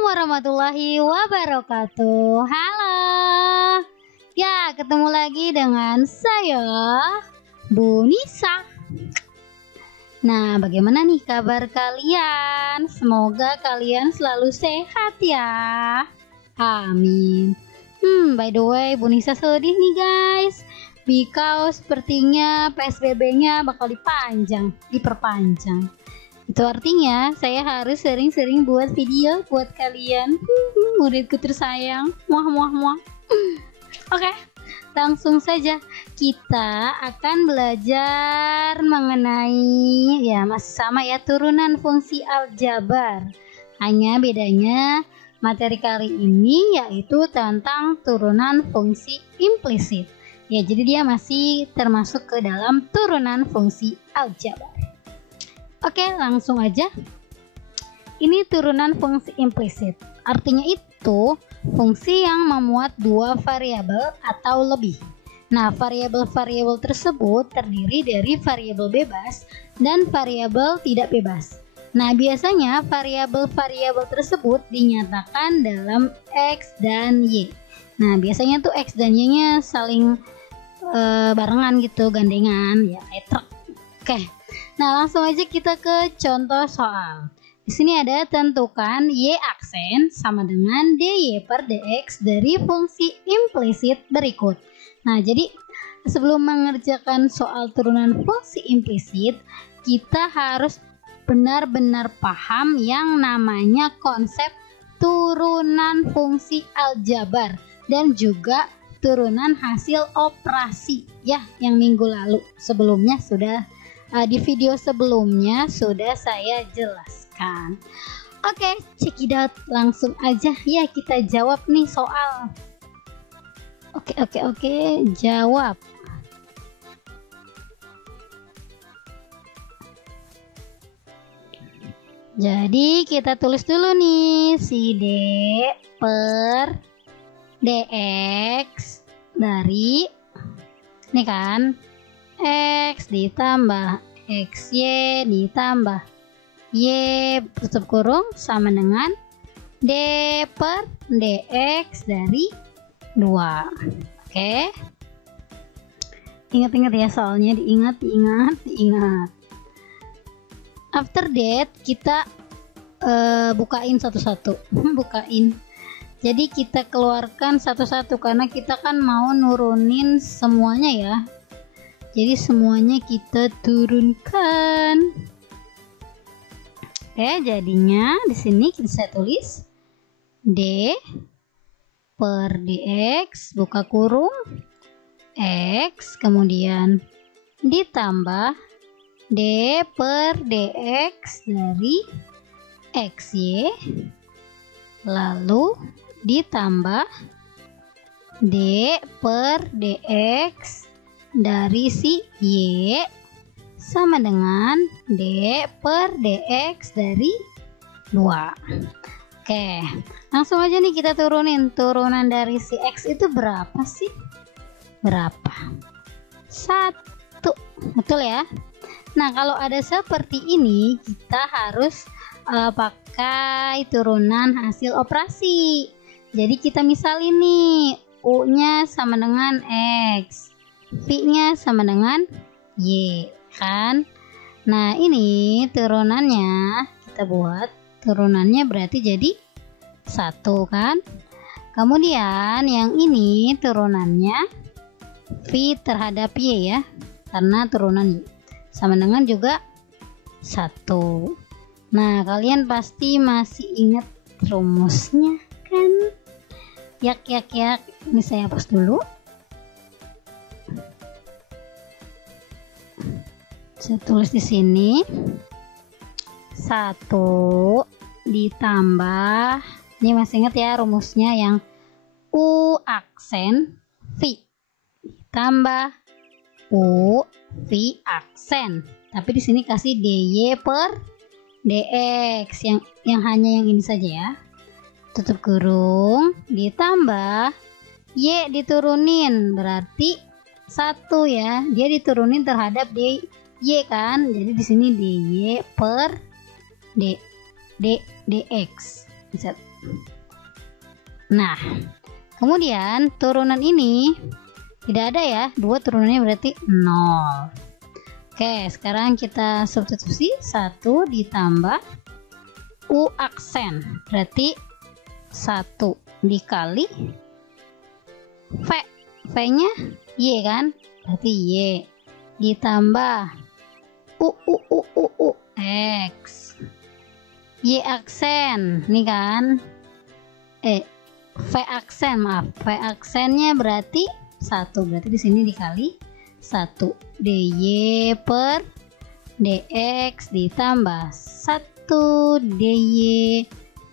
warahmatullahi wabarakatuh. Halo. Ya, ketemu lagi dengan saya, Bu Nisa. Nah, bagaimana nih kabar kalian? Semoga kalian selalu sehat ya. Amin. By the way, Bu Nisa sedih nih guys. Because sepertinya PSBB-nya bakal diperpanjang. Itu artinya saya harus sering-sering buat video buat kalian, muridku tersayang. Muah. Oke, langsung saja kita akan belajar mengenai masih sama ya, turunan fungsi aljabar. Hanya bedanya materi kali ini yaitu tentang turunan fungsi implisit. Ya, jadi dia masih termasuk ke dalam turunan fungsi aljabar. Oke, langsung aja. Ini turunan fungsi implisit. Artinya itu fungsi yang memuat dua variabel atau lebih. Nah, variabel-variabel tersebut terdiri dari variabel bebas dan variabel tidak bebas. Nah, biasanya variabel-variabel tersebut dinyatakan dalam X dan Y. Nah, biasanya tuh X dan Y-nya saling barengan gitu, gandengan ya, kayak truk. Oke. Nah, langsung aja kita ke contoh soal. Di sini ada tentukan Y aksen sama dengan dy per dx dari fungsi implisit berikut. Nah, jadi sebelum mengerjakan soal turunan fungsi implisit, kita harus benar-benar paham yang namanya konsep turunan fungsi aljabar dan juga turunan hasil operasi ya, yang minggu lalu sebelumnya sudah di video sebelumnya sudah saya jelaskan. Oke, check it out. Langsung aja ya kita jawab nih soal. Oke, jawab. Jadi kita tulis dulu nih si D per dx dari ini kan X ditambah XY ditambah Y tutup kurung sama dengan D per dx dari 2. Oke, ingat-ingat ya soalnya, diingat. After that kita bukain satu-satu. Bukain. Jadi kita keluarkan satu-satu karena kita kan mau nurunin semuanya ya. Jadi semuanya kita turunkan. Oke, jadinya di sini bisa tulis D per dx buka kurung X kemudian ditambah D per dx dari XY lalu ditambah D per dx dari si Y sama dengan D per dx dari 2. Oke, langsung aja nih kita turunin. Turunan dari si X itu berapa sih? Berapa? 1. Betul ya? Nah, kalau ada seperti ini kita harus pakai turunan hasil operasi. Jadi kita misal ini U-nya sama dengan X, V-nya sama dengan Y kan. Nah, ini turunannya kita buat turunannya berarti jadi 1 kan. Kemudian yang ini turunannya V terhadap Y ya, karena turunan Y sama dengan juga 1. Nah, kalian pasti masih ingat rumusnya kan? Yak. Ini saya hapus dulu. Saya tulis di sini 1 ditambah, ini masih ingat ya rumusnya, yang U aksen V ditambah U V aksen, tapi di sini kasih dy per dx yang hanya yang ini saja ya, tutup kurung ditambah Y diturunin berarti 1 ya, dia diturunin terhadap dy kan, jadi di sini dy per dx bisa Nah, kemudian turunan ini tidak ada ya, 2 turunannya berarti 0. Oke, sekarang kita substitusi 1 ditambah U aksen, berarti 1 dikali V, V-nya Y kan, berarti Y ditambah U X, Y aksen, nih kan, V aksen, maaf, V aksennya berarti 1, berarti di sini dikali 1 dy per dx ditambah 1 dy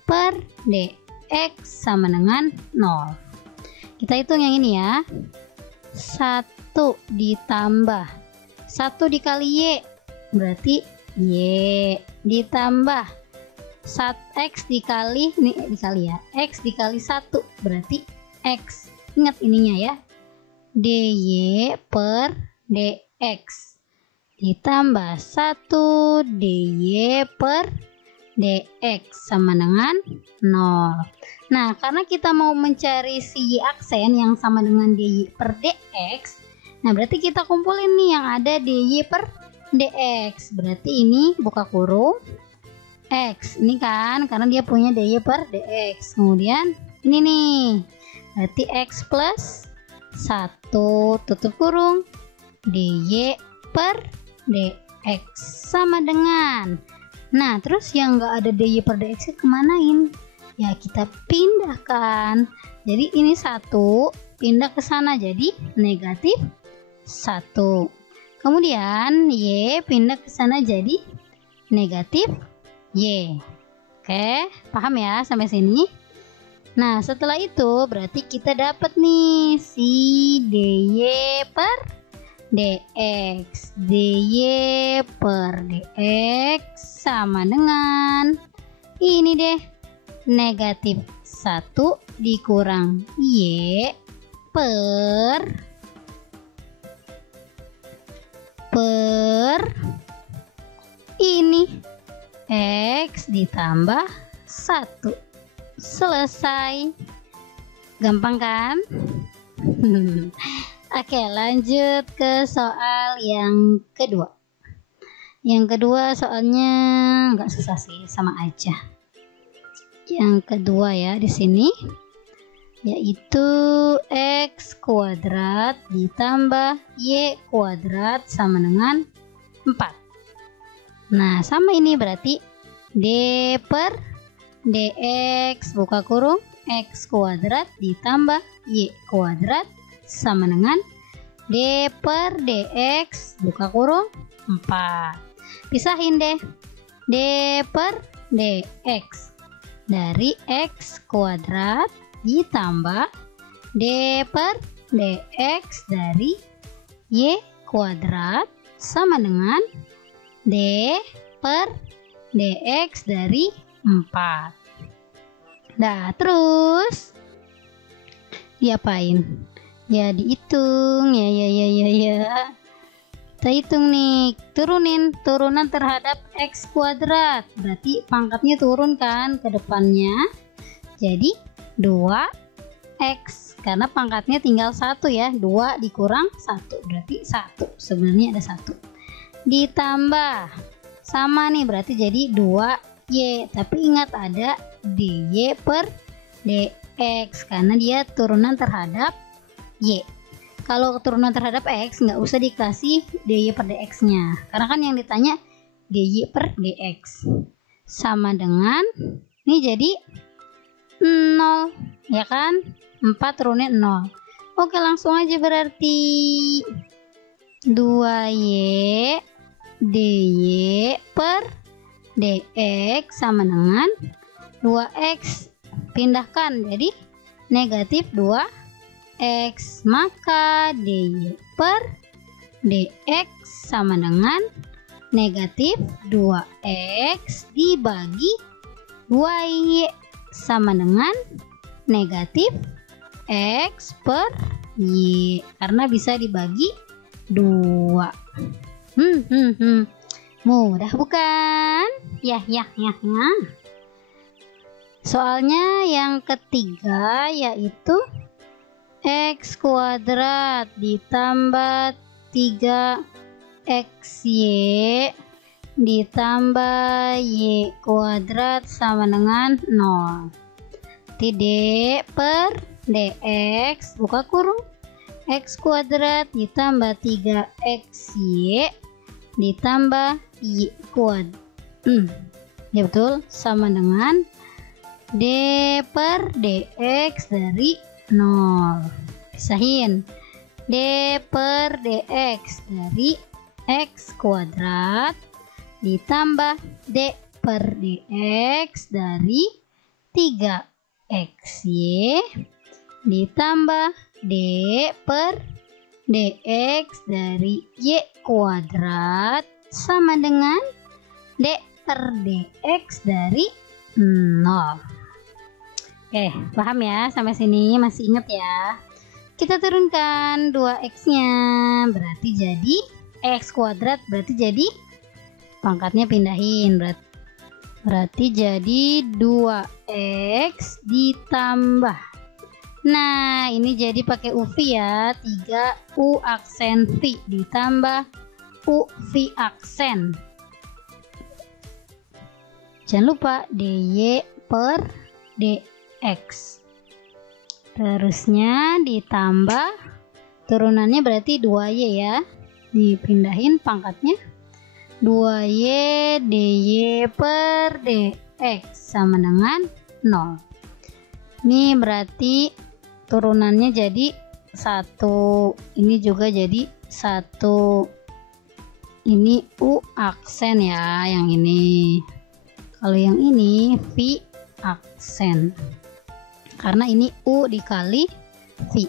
per dx sama dengan 0. Kita hitung yang ini ya. 1 ditambah 1 dikali y berarti y ditambah x dikali, ini dikali ya, x dikali 1 berarti x, ingat ininya ya, dy per dx ditambah 1 dy per dx sama dengan 0. Nah, karena kita mau mencari si y aksen yang sama dengan dy per dx, nah berarti kita kumpulin nih yang ada dy per dx, berarti ini buka kurung x, ini kan karena dia punya dy per dx, kemudian ini nih berarti x plus 1 tutup kurung dy per dx sama dengan, nah terus yang enggak ada dy per dx kemanain ya, kita pindahkan, jadi ini 1 pindah ke sana jadi negatif 1, kemudian y pindah ke sana jadi negatif y. Oke, paham ya sampai sini? Nah, setelah itu berarti kita dapat nih si dy per dx. dy per dx sama dengan ini deh, negatif 1 dikurang y per ini x ditambah 1. Selesai. Gampang kan? Oke, lanjut ke soal yang kedua. Yang kedua soalnya nggak susah sih, sama aja. Yang kedua ya di sini yaitu x kuadrat ditambah y kuadrat sama dengan 4. Nah, sama ini berarti d per dx buka kurung x kuadrat ditambah y kuadrat sama dengan d per dx buka kurung 4. Pisahin deh d per dx dari x kuadrat ditambah d per dx dari y kuadrat sama dengan d per dx dari 4. Nah, terus diapain? Ya dihitung, ya. Kita hitung nih, turunan terhadap x kuadrat. Berarti pangkatnya turun kan ke depannya. Jadi 2x karena pangkatnya tinggal 1 ya. 2 dikurang 1 berarti 1. Sebenarnya ada 1. Ditambah sama nih berarti jadi 2y, tapi ingat ada dy per dx karena dia turunan terhadap y. Kalau turunan terhadap x nggak usah dikasih dy per dx nya karena kan yang ditanya dy per dx sama dengan ini jadi 0 ya kan, 4 turunin 0. Oke, langsung aja berarti 2y dy per dx sama dengan 2x, pindahkan jadi negatif 2x, maka dy per dx sama dengan negatif 2x dibagi 2y sama dengan negatif x per y karena bisa dibagi 2. Mudah bukan? Ya. Soalnya yang ketiga yaitu X kuadrat ditambah 3XY ditambah Y kuadrat sama dengan 0. Nanti D per DX buka kurung X kuadrat ditambah 3XY ditambah Y kuadrat. Ya betul, sama dengan D per DX dari 0. Pisahin. D per DX dari X kuadrat ditambah D per DX dari 3XY ditambah D per DX dari Y kuadrat sama dengan D per DX dari 0. Oke, paham ya? Sampai sini masih ingat ya? Kita turunkan 2X-nya, berarti jadi X kuadrat, berarti jadi pangkatnya pindahin, berarti jadi 2X ditambah. Nah, ini jadi pakai UV ya, 3U aksen V ditambah UV aksen. Jangan lupa DY per DX. Terusnya ditambah turunannya berarti 2Y ya. Dipindahin pangkatnya 2Y DY per DX sama dengan 0. Ini berarti turunannya jadi 1. Ini juga jadi 1. Ini U aksen ya, yang ini. Kalau yang ini V aksen, karena ini U dikali V.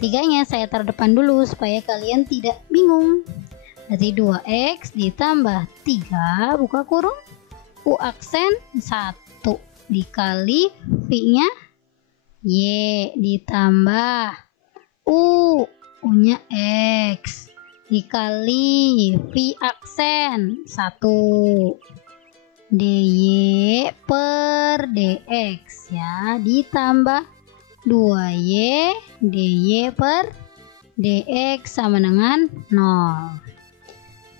Tiganya saya taruh depan dulu supaya kalian tidak bingung. Jadi 2X ditambah 3 buka kurung U aksen 1 dikali V nya Y ditambah U nya X dikali V aksen 1 DY per DX ya, ditambah 2Y DY per DX sama dengan 0.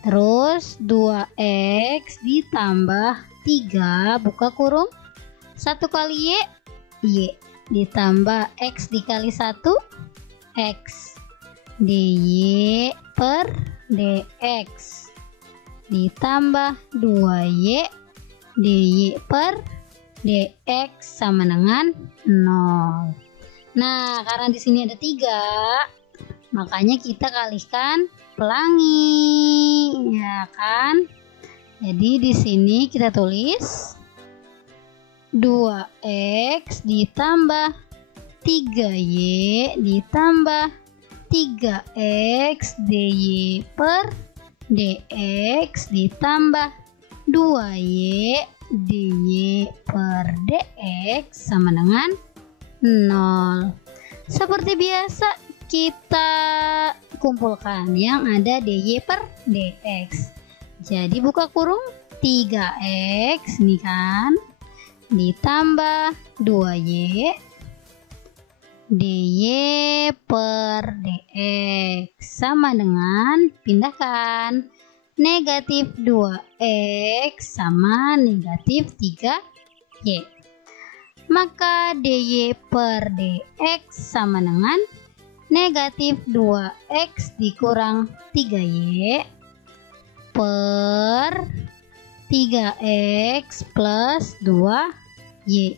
Terus 2X ditambah 3 buka kurung 1 kali Y ditambah X dikali 1 X DY per DX ditambah 2Y DY per DX sama dengan 0. Nah, karena di sini ada 3, makanya kita kalikan pelangi, ya kan? Jadi di sini kita tulis 2X ditambah 3Y ditambah 3X DY per DX ditambah 2Y DY per DX sama dengan 0. Seperti biasa kita kumpulkan yang ada DY per DX. Jadi buka kurung 3X nih kan, ditambah 2Y DY per DX sama dengan, pindahkan, negatif 2X sama negatif 3Y. Maka DY per DX sama dengan negatif 2X dikurang 3Y per 3X plus 2Y.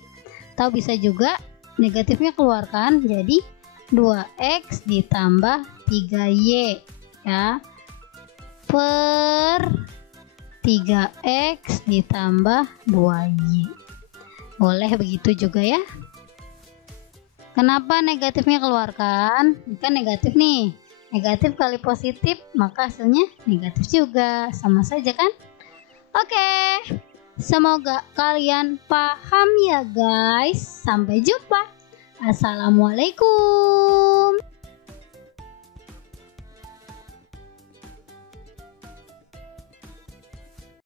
Atau bisa juga negatifnya keluarkan, jadi 2X ditambah 3Y ya, per 3X ditambah 2Y. Boleh begitu juga ya. Kenapa negatifnya keluarkan? Ini kan negatif nih. Negatif kali positif, maka hasilnya negatif juga. Sama saja kan? Oke. Semoga kalian paham ya guys. Sampai jumpa. Assalamualaikum.